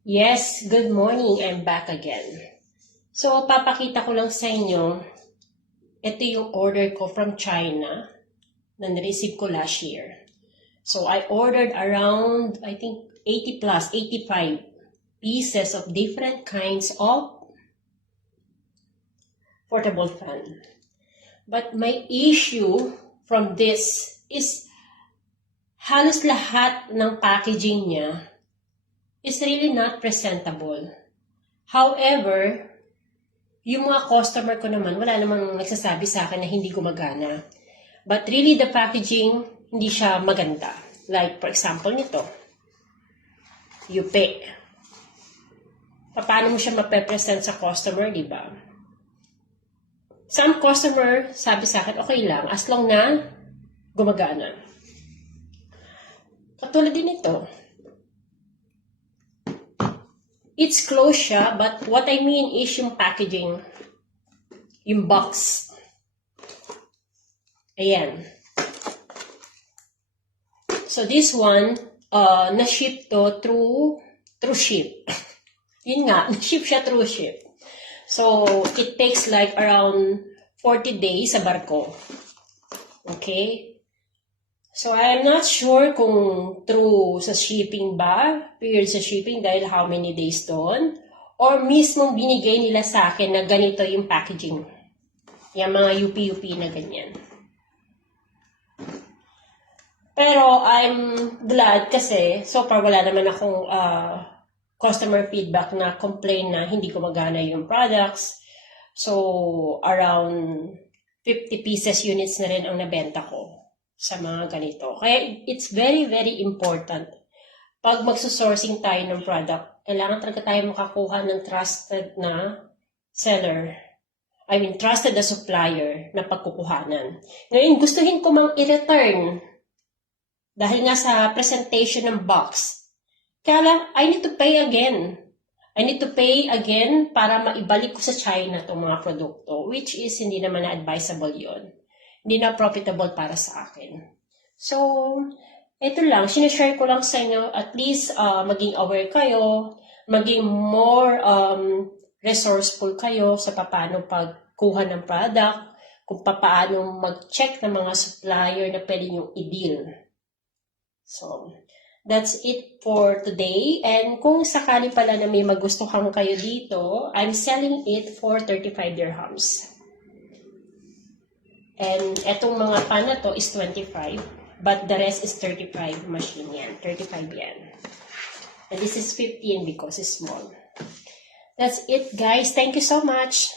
Yes, good morning. I'm back again. So, papakita ko lang sa inyo, ito yung order ko from China na na-receive ko last year. So, I ordered around, I think, 80 plus, 85 pieces of different kinds of portable fan. But my issue from this is halos lahat ng packaging niya is really not presentable. However, yung mga customer ko naman, wala namang nagsasabi sa akin na hindi gumagana. But really, the packaging, hindi siya maganda. Like, for example, nito. Yupe. Paano mo siya mape-present sa customer, di ba? Some customer, sabi sa akin, okay lang, as long na gumagana. Katulad din ito. It's closed siya, but what I mean is yung packaging, yung box. Ayan. So this one, na-ship to through ship. Yun nga, na-ship siya through ship. So it takes like around 40 days sa barko. Okay? So, I'm not sure kung through sa shipping ba, period sa shipping dahil how many days doon, or mismong binigay nila sa akin na ganito yung packaging. Yung mga UP-UP na ganyan. Pero, I'm glad kasi so far wala naman akong customer feedback na complain na hindi gumagana yung products. So, around 50 pieces units na rin ang nabenta ko sa mga ganito. Kaya it's very, very important. Pag magsusourcing tayo ng product, kailangan talaga tayo makakuha ng trusted na seller. I mean, trusted na supplier na pagkukuhanan. Ngayon, gustuhin ko mang i-return dahil nga sa presentation ng box. Kaya lang, I need to pay again. I need to pay again para maibalik ko sa China itong mga produkto, which is hindi naman na-advisable yon. Hindi na profitable para sa akin. So, ito lang, sinashare ko lang sa inyo, at least maging aware kayo, maging more resourceful kayo sa paano pagkuha ng product, kung paano mag-check ng mga supplier na pwede nyo i-deal. So, that's it for today. And kung sakali pala na may magustuhan kayo dito, I'm selling it for 35 dirhams. And etong mga pan na to is 25, but the rest is 35 machine yan, 35 yan. And this is 15 because it's small. That's it, guys. Thank you so much.